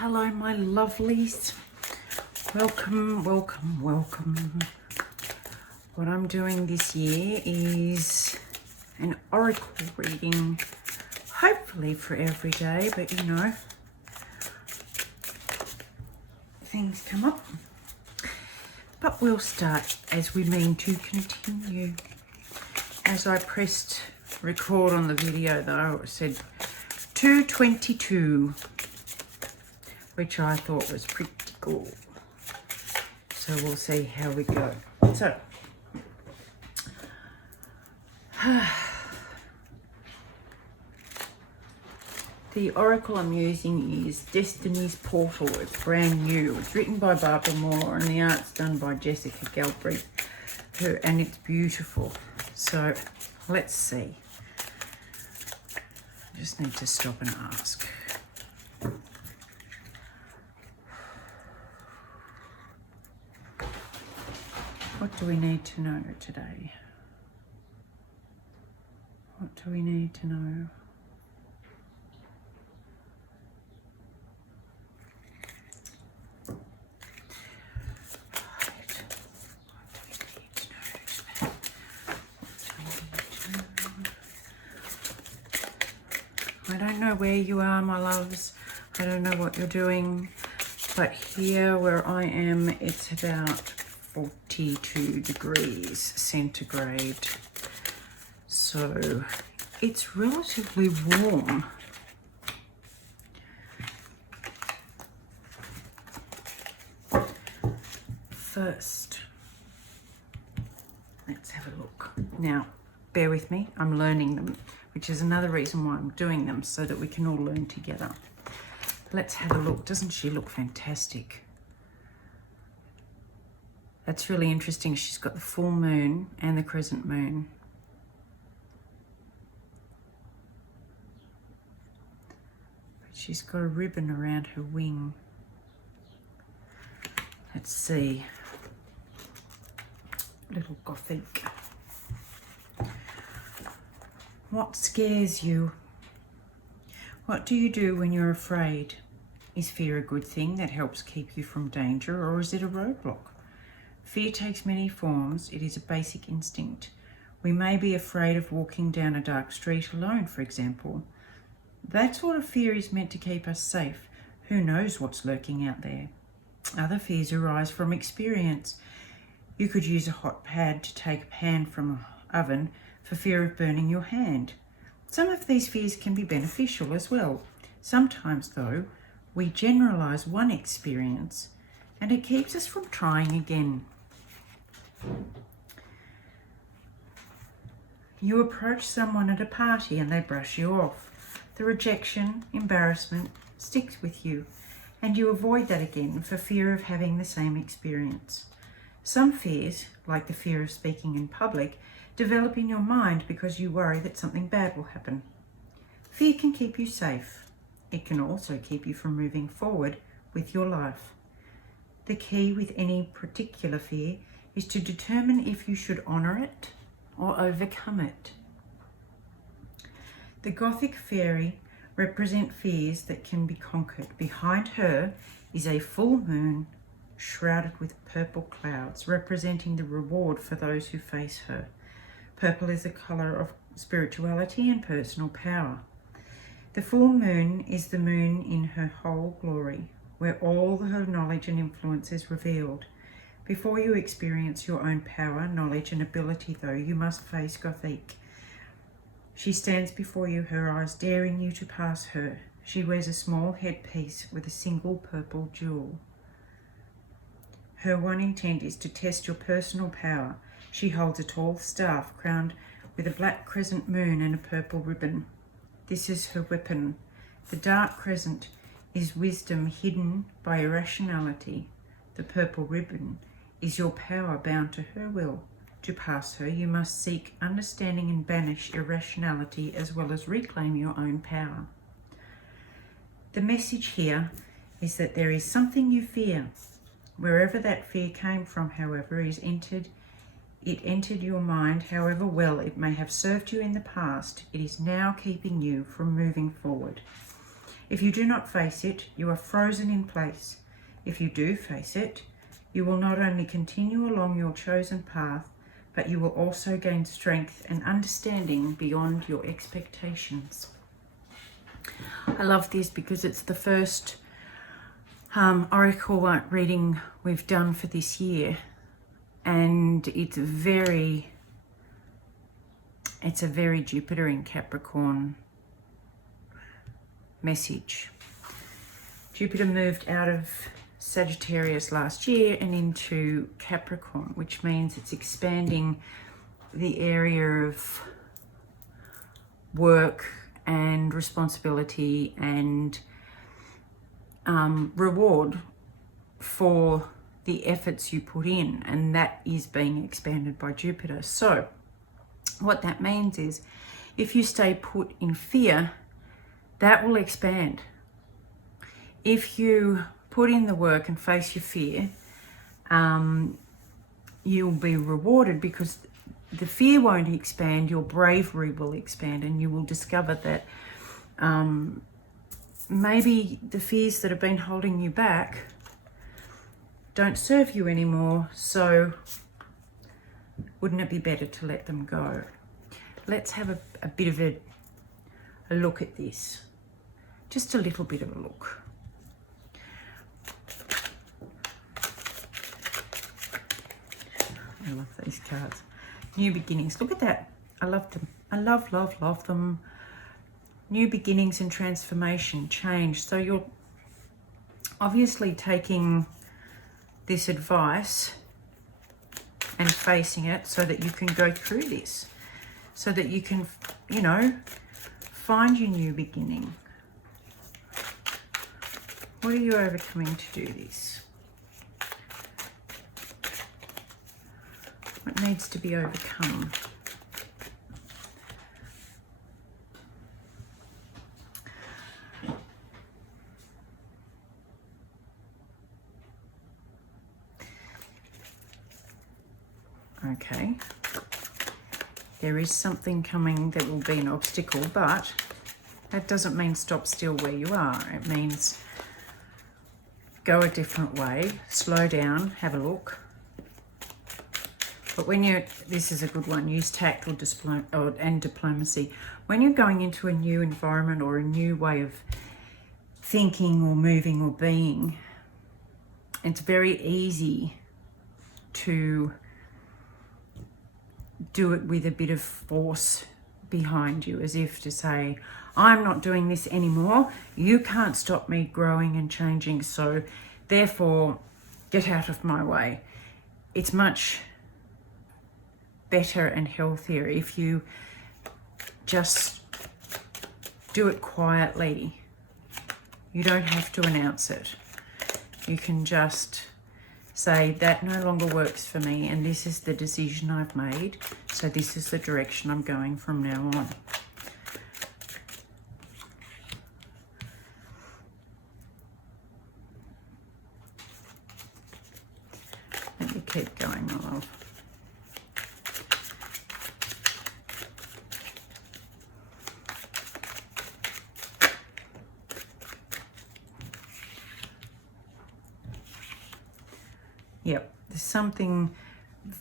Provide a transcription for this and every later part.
Hello, my lovelies. Welcome, welcome, welcome. What I'm doing this year is an oracle reading, hopefully for every day, but you know, things come up. But we'll start as we mean to continue. As I pressed record on the video though, it said 2:22. Which I thought was pretty cool. So we'll see how we go. So, the oracle I'm using is Destiny's Portal. It's brand new. It's written by Barbara Moore and the art's done by Jessica Galbraith. And it's beautiful. So, let's see. I just need to stop and ask. What do we need to know today? What do we need to know? I don't know where you are, my loves. I don't know what you're doing. But here where I am, it's about 42 degrees centigrade. So it's relatively warm. First, let's have a look. Now, bear with me, I'm learning them, which is another reason why I'm doing them, so that we can all learn together. Let's have a look. Doesn't she look fantastic? That's really interesting. She's got the full moon and the crescent moon. But she's got a ribbon around her wing. Let's see. Little gothic. What scares you? What do you do when you're afraid? Is fear a good thing that helps keep you from danger, or is it a roadblock? Fear takes many forms. It is a basic instinct. We may be afraid of walking down a dark street alone, for example. That sort of fear is meant to keep us safe. Who knows what's lurking out there? Other fears arise from experience. You could use a hot pad to take a pan from an oven for fear of burning your hand. Some of these fears can be beneficial as well. Sometimes, though, we generalize one experience and it keeps us from trying again. You approach someone at a party and they brush you off. The rejection, embarrassment sticks with you, and you avoid that again for fear of having the same experience. Some fears, like the fear of speaking in public, develop in your mind because you worry that something bad will happen. Fear can keep you safe. It can also keep you from moving forward with your life. The key with any particular fear is to determine if you should honour it or overcome it. The Gothic fairy represent fears that can be conquered. Behind her is a full moon shrouded with purple clouds, representing the reward for those who face her. Purple is a colour of spirituality and personal power. The full moon is the moon in her whole glory, where all her knowledge and influence is revealed. Before you experience your own power, knowledge and ability, though, you must face Gothic. She stands before you, her eyes daring you to pass her. She wears a small headpiece with a single purple jewel. Her one intent is to test your personal power. She holds a tall staff crowned with a black crescent moon and a purple ribbon. This is her weapon. The dark crescent is wisdom hidden by irrationality. The purple ribbon is your power bound to her will. To pass her, you must seek understanding and banish irrationality as well as reclaim your own power. The message here is that there is something you fear. Wherever that fear came from, however, it entered your mind, however well it may have served you in the past, it is now keeping you from moving forward. If you do not face it, you are frozen in place. If you do face it, you will not only continue along your chosen path, but you will also gain strength and understanding beyond your expectations. I love this because it's the first oracle reading we've done for this year, and it's a very Jupiter in Capricorn message. Jupiter moved out of Sagittarius last year and into Capricorn, which means it's expanding the area of work and responsibility and reward for the efforts you put in, and that is being expanded by Jupiter. So what that means is if you stay put in fear, that will expand. If you put in the work and face your fear, you'll be rewarded because the fear won't expand, your bravery will expand, and you will discover that maybe the fears that have been holding you back don't serve you anymore, so wouldn't it be better to let them go? Let's have a bit of a look at this. Just a little bit of a look. I love these cards. New beginnings. Look at that. I love them. I love them. New beginnings and transformation, change. So you're obviously taking this advice and facing it so that you can go through this, so that you can, you know, find your new beginning. What are you overcoming to do this? What needs to be overcome? Okay. There is something coming that will be an obstacle, but that doesn't mean stop still where you are. It means go a different way, slow down, have a look. But when this is a good one, use tact and diplomacy. When you're going into a new environment or a new way of thinking or moving or being, it's very easy to do it with a bit of force behind you, as if to say, I'm not doing this anymore. You can't stop me growing and changing, so therefore get out of my way. It's much better and healthier if you just do it quietly. You don't have to announce it. You can just say that no longer works for me, and this is the decision I've made, so this is the direction I'm going from now on. Let me keep going, my love. Yep, there's something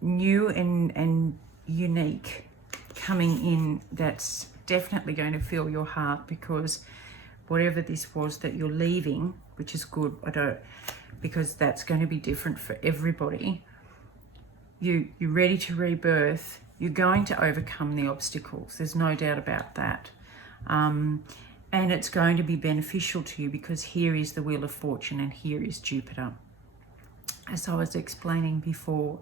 new and unique coming in that's definitely going to fill your heart, because whatever this was that you're leaving, which is good, because that's going to be different for everybody. You're ready to rebirth. You're going to overcome the obstacles. There's no doubt about that. And it's going to be beneficial to you, because here is the Wheel of Fortune and here is Jupiter. As I was explaining before,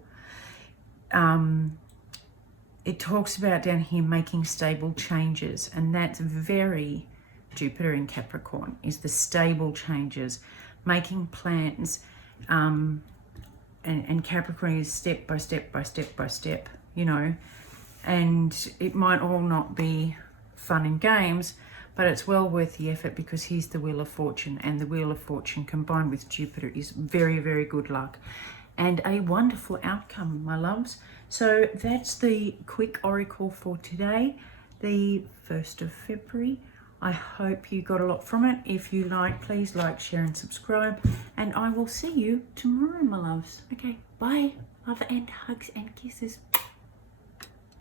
it talks about down here making stable changes, and that's very Jupiter in Capricorn, is the stable changes, making plans, and Capricorn is step by step by step by step, you know, and it might all not be fun and games, but it's well worth the effort, because here's the Wheel of Fortune, and the Wheel of Fortune combined with Jupiter is very, very good luck and a wonderful outcome, my loves. So that's the quick oracle for today, the 1st of February. I hope you got a lot from it. If you like, please like, share and subscribe. And I will see you tomorrow, my loves. Okay, bye. Love and hugs and kisses.